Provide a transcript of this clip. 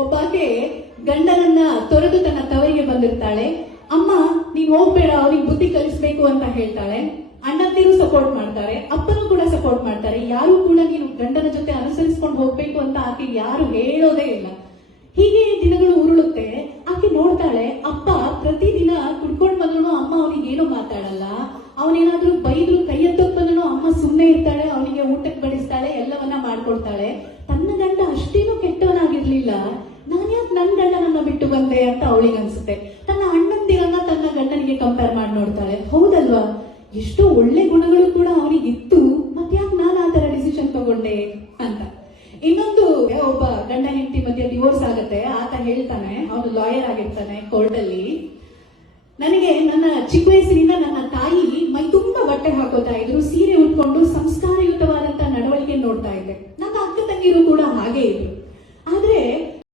ಒಬ್ಬಾಕೆ ಗಂಡನನ್ನ ತೊರೆದು ತನ್ನ ತವರಿಗೆ ಬಂದಿರ್ತಾಳೆ. ಅಮ್ಮ ನೀನ್ ಹೋಗ್ಬೇಡ, ಅವ್ರಿಗೆ ಬುದ್ಧಿ ಕಲಿಸ್ಬೇಕು ಅಂತ ಹೇಳ್ತಾಳೆ. ಅಣ್ಣಂದಿರು ಸಪೋರ್ಟ್ ಮಾಡ್ತಾರೆ, ಅಪ್ಪನೂ ಕೂಡ ಸಪೋರ್ಟ್ ಮಾಡ್ತಾರೆ. ಯಾರು ಕೂಡ ನೀನು ಗಂಡನ ಜೊತೆ ಅನುಸರಿಸ್ಕೊಂಡು ಹೋಗ್ಬೇಕು ಅಂತ ಆಕೆ ಯಾರು ಹೇಳೋದೇ ಇಲ್ಲ. ಹೀಗೆ ದಿನಗಳು ಉರುಳುತ್ತೆ. ಆಕೆ ನೋಡ್ತಾಳೆ, ಅಪ್ಪ ಪ್ರತಿದಿನ ಕುಡ್ಕೊಂಡ್ ಬಂದ್ರು ಅಮ್ಮ ಅವನಿಗೆ ಏನೂ ಮಾತಾಡಲ್ಲ. ಅವನೇನಾದ್ರೂ ಬೈದ್ರು ಕೈ ಎತ್ತಕ್ ಬಂದ್ರು ಅಮ್ಮ ಸುಮ್ಮನೆ ಇರ್ತಾಳೆ, ಅವನಿಗೆ ಊಟಕ್ಕೆ ಬಡಿಸ್ತಾಳೆ, ಎಲ್ಲವನ್ನ ಮಾಡ್ಕೊಡ್ತಾಳೆ. ತನ್ನ ಗಂಡ ಅಷ್ಟೇನು ಕೆಟ್ಟವನಾಗಿರ್ಲಿಲ್ಲ, ನಾನ್ ಯಾಕೆ ನನ್ ಗಂಡನನ್ನ ಬಿಟ್ಟು ಬಂದೆ ಅಂತ ಅವಳಿಗೆ ಅನ್ಸುತ್ತೆ. ತನ್ನ ಅಣ್ಣಂದಿರನ್ನ ತನ್ನ ಗಂಡನಿಗೆ ಕಂಪೇರ್ ಮಾಡಿ ನೋಡ್ತಾಳೆ. ಹೌದಲ್ವಾ, ಎಷ್ಟೋ ಒಳ್ಳೆ ಗುಣಗಳು ಕೂಡ ಅವನಿಗಿತ್ತು, ಮತ್ತ್ಯಾಕೆ ನಾನು ಆ ತರ ಡಿಸಿಷನ್ ತಗೊಂಡೆ ಅಂತ. ಇನ್ನೊಂದು, ಒಬ್ಬ ಗಂಡ ಹೆಂಡತಿ ಮಧ್ಯೆ ಡಿವೋರ್ಸ್ ಆಗತ್ತೆ. ಆತ ಹೇಳ್ತಾನೆ, ಅವನು ಲಾಯರ್ ಆಗಿರ್ತಾನೆ ಕೋರ್ಟ್ ಅಲ್ಲಿ, ನನಗೆ ನನ್ನ ಚಿಕ್ಕ ವಯಸ್ಸಿನಿಂದ ನನ್ನ ತಾಯಿ ಮೈ ತುಂಬಾ ಬಟ್ಟೆ ಹಾಕೋತಾ ಇದ್ರು, ಸೀರೆ ಉಟ್ಕೊಂಡು ಸಂಸ್ಕಾರಯುತವಾದಂತ ನಡವಳಿಕೆ ನೋಡ್ತಾ ಇದ್ದೆ. ನನ್ನ ಅಕ್ಕ ತಂಗಿರು ಕೂಡ ಹಾಗೆ ಇದ್ರು. ಆದ್ರೆ